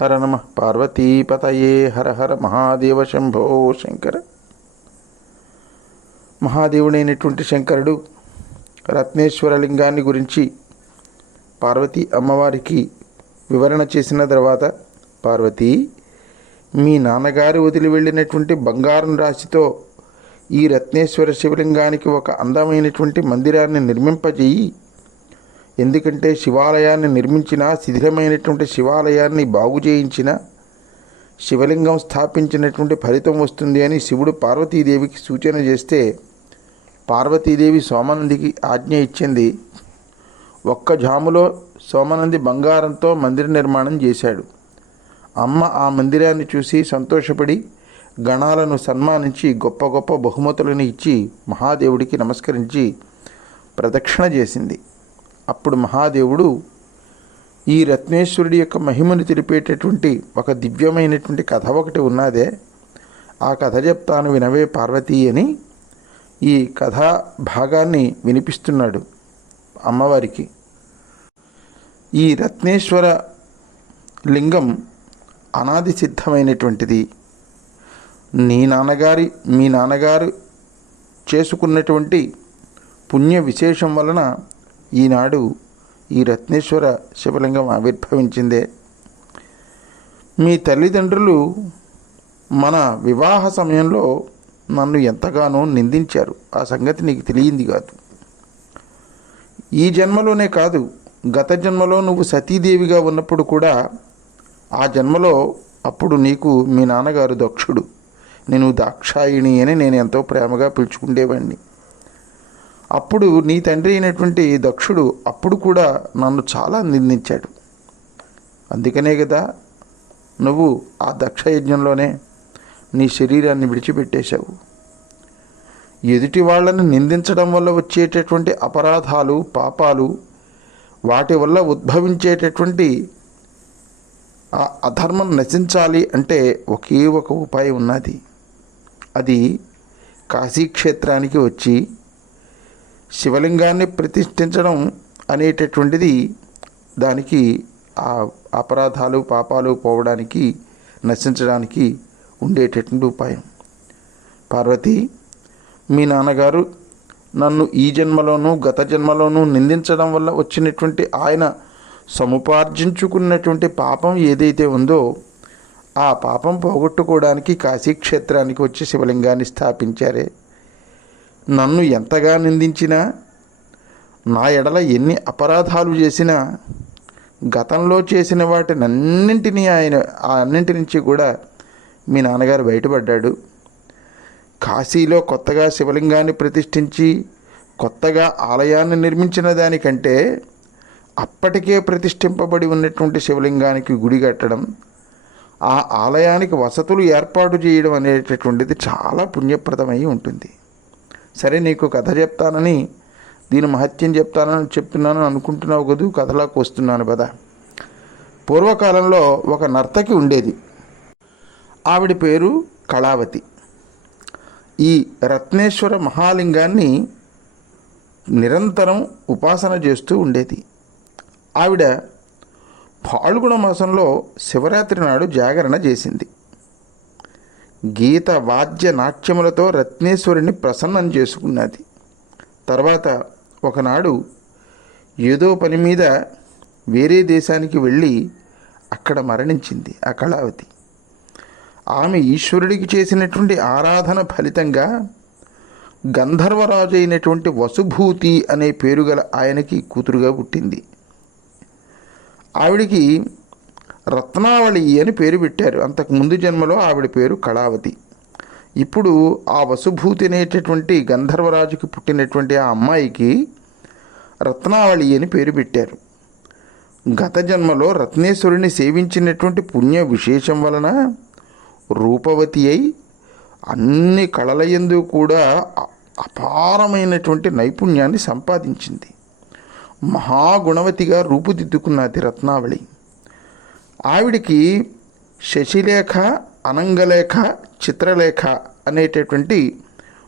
హర నమ. పార్వతీపతయే హర హర మహాదేవ శంభో శంకర. మహాదేవుడైనటువంటి శంకరుడు రత్నేశ్వర లింగాన్ని గురించి పార్వతీ అమ్మవారికి వివరణ చేసిన తర్వాత పార్వతీ మీ నాన్నగారు వదిలి వెళ్ళినటువంటి బంగారం రాశితో ఈ రత్నేశ్వర శివలింగానికి ఒక అందమైనటువంటి మందిరాన్ని నిర్మింపజేయి. ఎందుకంటే శివాలయాన్ని నిర్మించిన శిథిలమైనటువంటి శివాలయాన్ని బాగు చేయించిన శివలింగం స్థాపించినటువంటి ఫలితం వస్తుంది అని శివుడు పార్వతీదేవికి సూచన చేస్తే పార్వతీదేవి సోమనందికి ఆజ్ఞ ఇచ్చింది. ఒక్క జాములో సోమనంది బంగారంతో మందిర నిర్మాణం చేశాడు. అమ్మ ఆ మందిరాన్ని చూసి సంతోషపడి గణాలను సన్మానించి గొప్ప గొప్ప బహుమతులను ఇచ్చి మహాదేవుడికి నమస్కరించి ప్రదక్షిణ చేసింది. అప్పుడు మహాదేవుడు ఈ రత్నేశ్వరుడి యొక్క మహిమను తెలిపేటటువంటి ఒక దివ్యమైనటువంటి కథ ఒకటి ఉన్నదే. ఆ కథ చెప్తాను వినవే పార్వతీ అని ఈ కథా భాగాన్ని వినిపిస్తున్నాడు అమ్మవారికి. ఈ రత్నేశ్వర లింగం అనాది సిద్ధమైనటువంటిది. నీ నాన్నగారి మీ నాన్నగారు చేసుకున్నటువంటి పుణ్య విశేషం వలన ఈనాడు ఈ రత్నేశ్వర శివలింగం ఆవిర్భవించిందే. మీ తల్లిదండ్రులు మన వివాహ సమయంలో నన్ను ఎంతగానో నిందించారు. ఆ సంగతి నీకు తెలియంది కాదు. ఈ జన్మలోనే కాదు గత జన్మలో నువ్వు సతీదేవిగా ఉన్నప్పుడు కూడా ఆ జన్మలో అప్పుడు నీకు మీ నాన్నగారు దక్షుడు. నేను దాక్షాయిణి అని నేను ఎంతో ప్రేమగా పిలుచుకుండేవాడిని అప్పుడు నీ తండ్రి అయినటువంటి దక్షుడు అప్పుడు కూడా నన్ను చాలా నిందించాడు. అందుకనే కదా నువ్వు ఆ దక్ష యజ్ఞంలోనే నీ శరీరాన్ని విడిచిపెట్టేశావు. ఎదుటి వాళ్ళని నిందించడం వల్ల వచ్చేటటువంటి అపరాధాలు పాపాలు వాటి వల్ల ఉద్భవించేటటువంటి ఆ అధర్మం నశించాలి అంటే ఒకే ఒక ఉపాయం ఉన్నది. అది కాశీక్షేత్రానికి వచ్చి శివలింగాన్ని ప్రతిష్ఠించడం అనేటటువంటిది దానికి ఆ అపరాధాలు పాపాలు పోవడానికి నశించడానికి ఉండేటటువంటి ఉపాయం. పార్వతి మీ నాన్నగారు నన్ను ఈ జన్మలోనూ గత జన్మలోనూ నిందించడం వల్ల వచ్చినటువంటి ఆయన సముపార్జించుకున్నటువంటి పాపం ఏదైతే ఉందో ఆ పాపం పోగొట్టుకోవడానికి కాశీక్షేత్రానికి వచ్చి శివలింగాన్ని స్థాపించారే. నన్ను ఎంతగా నిందించినా నా ఎడల ఎన్ని అపరాధాలు చేసినా గతంలో చేసిన వాటినన్నింటినీ ఆయన ఆ అన్నింటి నుంచి కూడా మీ నాన్నగారు బయటపడ్డాడు. కాశీలో కొత్తగా శివలింగాన్ని ప్రతిష్ఠించి కొత్తగా ఆలయాన్ని నిర్మించిన దానికంటే అప్పటికే ప్రతిష్ఠింపబడి ఉన్నటువంటి శివలింగానికి గుడి కట్టడం ఆ ఆలయానికి వసతులు ఏర్పాటు చేయడం అనేటటువంటిది చాలా పుణ్యప్రదమై ఉంటుంది. సరే నీకు కథ చెప్తానని దీని మహత్యం చెప్తానని చెప్తున్నాను అనుకుంటున్నావు కదూ? కథలోకి వస్తున్నాను కదా పూర్వకాలంలో ఒక నర్తకి ఉండేది. ఆవిడ పేరు కళావతి. ఈ రత్నేశ్వర మహాలింగాన్ని నిరంతరం ఉపాసన చేస్తూ ఉండేది. ఆవిడ పాల్గొన మాసంలో శివరాత్రి నాడు జాగరణ చేసింది. గీత వాద్య నాట్యములతో రత్నేశ్వరుని ప్రసన్నం చేసుకున్నది. తర్వాత ఒకనాడు ఏదో పని మీద వేరే దేశానికి వెళ్ళి అక్కడ మరణించింది ఆ కళావతి. ఆమె ఈశ్వరుడికి చేసినటువంటి ఆరాధన ఫలితంగా గంధర్వరాజు అయినటువంటి వసుభూతి అనే పేరు గల ఆయనకి కూతురుగా పుట్టింది. ఆవిడికి రత్నావళి అని పేరు పెట్టారు. అంతకు ముందు జన్మలో ఆవిడ పేరు కళావతి. ఇప్పుడు ఆ వసుభూతి అనేటటువంటి గంధర్వరాజుకి పుట్టినటువంటి ఆ అమ్మాయికి రత్నావళి అని పేరు పెట్టారు. గత జన్మలో రత్నేశ్వరుని సేవించినటువంటి పుణ్య విశేషం వలన రూపవతి అయి అన్ని కళలయందు కూడా అపారమైనటువంటి నైపుణ్యాన్ని సంపాదించింది. మహాగుణవతిగా రూపుదిద్దుకున్నది రత్నావళి. ఆవిడికి శశిలేఖ అనంగలేఖ చిత్రలేఖ అనేటటువంటి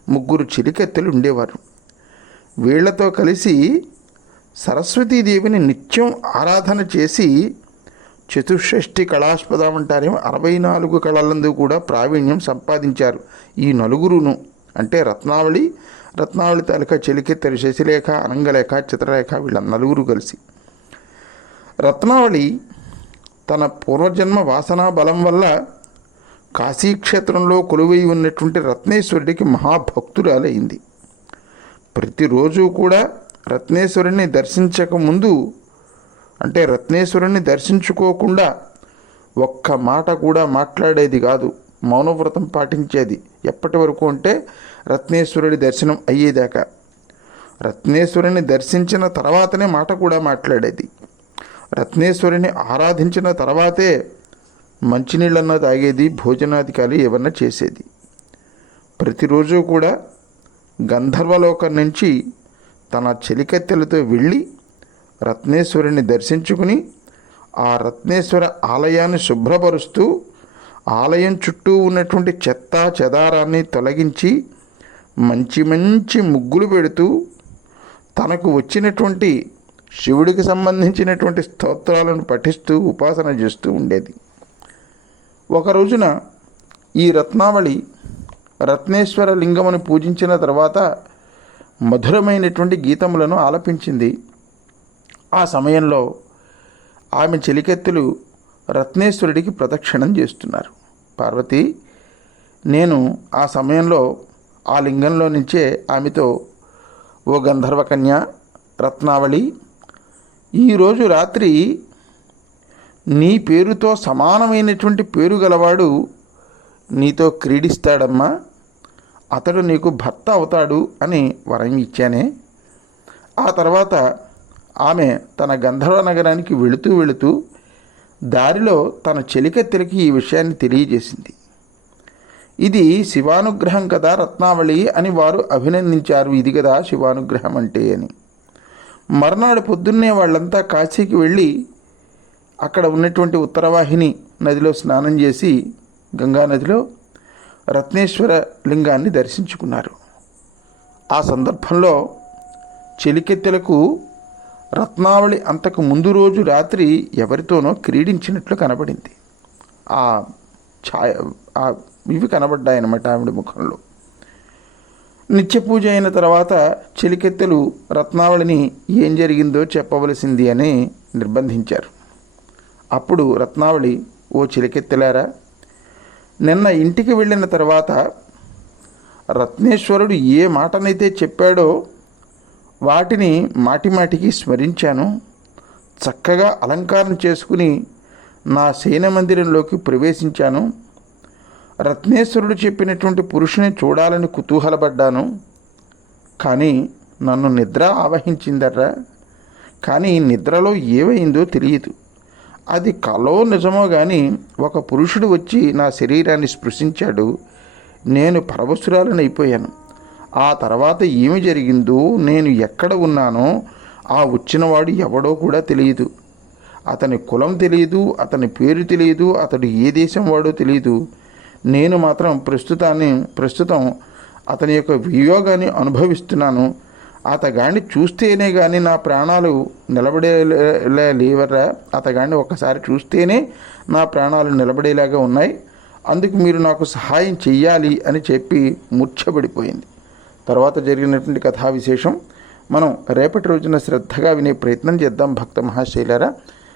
ముగ్గురు చిలికెత్తలు ఉండేవారు. వీళ్ళతో కలిసి సరస్వతీదేవిని నిత్యం ఆరాధన చేసి చతుషష్ఠి కళాస్పదం అంటారేమో అరవై నాలుగు కళలందు కూడా ప్రావీణ్యం సంపాదించారు ఈ నలుగురును. అంటే రత్నావళి రత్నావళి తాలూకా చెలికెత్తరు శశిలేఖ అనంగలేఖ చిత్రలేఖ వీళ్ళ నలుగురు కలిసి. రత్నావళి తన పూర్వజన్మ వాసనా బలం వల్ల కాశీక్షేత్రంలో కొలువై ఉన్నటువంటి రత్నేశ్వరుడికి మహాభక్తురాలైంది. ప్రతిరోజు కూడా రత్నేశ్వరుని దర్శించక ముందు అంటే రత్నేశ్వరుణ్ణి దర్శించుకోకుండా ఒక్క మాట కూడా మాట్లాడేది కాదు మౌనవ్రతం పాటించేది. ఎప్పటి వరకు అంటే రత్నేశ్వరుడి దర్శనం అయ్యేదాకా. రత్నేశ్వరుని దర్శించిన తర్వాతనే మాట కూడా మాట్లాడేది. రత్నేశ్వరిని ఆరాధించిన తర్వాతే మంచినీళ్ళన్నా తాగేది భోజనాధికారి ఏమన్నా చేసేది. ప్రతిరోజు కూడా గంధర్వలోకం నుంచి తన చెలికత్తెలతో వెళ్ళి రత్నేశ్వరిని దర్శించుకుని ఆ రత్నేశ్వర ఆలయాన్ని శుభ్రపరుస్తూ ఆలయం చుట్టూ ఉన్నటువంటి చెత్త చెదారాన్ని తొలగించి మంచి మంచి ముగ్గులు పెడుతూ తనకు వచ్చినటువంటి శివుడికి సంబంధించినటువంటి స్తోత్రాలను పఠిస్తూ ఉపాసన చేస్తూ ఉండేది. ఒక రోజున ఈ రత్నావళి రత్నేశ్వర లింగమును పూజించిన తర్వాత మధురమైనటువంటి గీతములను ఆలపించింది. ఆ సమయంలో ఆమె చెలికెత్తులు రత్నేశ్వరుడికి ప్రదక్షిణం చేస్తున్నారు. పార్వతి నేను ఆ సమయంలో ఆ లింగంలో నుంచే ఆమెతో ఓ గంధర్వకన్య రత్నావళి ఈరోజు రాత్రి నీ పేరుతో సమానమైనటువంటి పేరు గలవాడు నీతో క్రీడిస్తాడమ్మా. అతడు నీకు భర్త అవుతాడు అని వరం ఇచ్చానే. ఆ తర్వాత ఆమె తన గంధర్వ నగరానికి వెళుతూ వెళుతూ దారిలో తన చెలికత్తెలకి ఈ విషయాన్ని తెలియజేసింది. ఇది శివానుగ్రహం కదా రత్నావళి అని వారు అభినందించారు. ఇది కదా శివానుగ్రహం అంటే అని. మర్నాడు పొద్దున్నే వాళ్ళంతా కాశీకి వెళ్ళి అక్కడ ఉన్నటువంటి ఉత్తరవాహిని నదిలో స్నానం చేసి గంగా నదిలో రత్నేశ్వర లింగాన్ని దర్శించుకున్నారు. ఆ సందర్భంలో చెలికెత్తెలకు రత్నావళి అంతకు ముందు రోజు రాత్రి ఎవరితోనో క్రీడించినట్లు కనబడింది. ఆ ఛాయ ఇవి కనబడ్డాయన్నమాట ఆవిడ ముఖంలో. నిత్య పూజ అయిన తర్వాత చెలికెత్తెలు రత్నావళిని ఏం జరిగిందో చెప్పవలసింది అని నిర్బంధించారు. అప్పుడు రత్నావళి ఓ చిలికెత్తెలారా నిన్న ఇంటికి వెళ్ళిన తర్వాత రత్నేశ్వరుడు ఏ మాటనైతే చెప్పాడో వాటిని మాటిమాటికి స్మరించాను. చక్కగా అలంకారం చేసుకుని నా సేన మందిరంలోకి ప్రవేశించాను. రత్నేశ్వరుడు చెప్పినటువంటి పురుషుని చూడాలని కుతూహలపడ్డాను. కానీ నన్ను నిద్ర ఆవహించిందర్రా. కానీ నిద్రలో ఏమైందో తెలియదు. అది కలో నిజమో కానీ ఒక పురుషుడు వచ్చి నా శరీరాన్ని స్పృశించాడు. నేను పరవశురాలను అయిపోయాను ఆ తర్వాత ఏమి జరిగిందో నేను ఎక్కడ ఉన్నానో ఆ వచ్చినవాడు ఎవడో కూడా తెలియదు. అతని కులం తెలియదు అతని పేరు తెలియదు అతడు ఏ దేశం వాడో తెలియదు. నేను మాత్రం ప్రస్తుతాన్ని ప్రస్తుతం అతని యొక్క వియోగాన్ని అనుభవిస్తున్నాను. అతగాడిని చూస్తేనే కానీ నా ప్రాణాలు నిలబడే లేవరా? అతగాడిని ఒకసారి చూస్తేనే నా ప్రాణాలు నిలబడేలాగా ఉన్నాయి. అందుకు మీరు నాకు సహాయం చెయ్యాలి అని చెప్పి ముచ్చబడిపోయింది. తర్వాత జరిగినటువంటి కథా విశేషం మనం రేపటి రోజున శ్రద్ధగా వినే ప్రయత్నం చేద్దాం భక్త మహాశైలరా.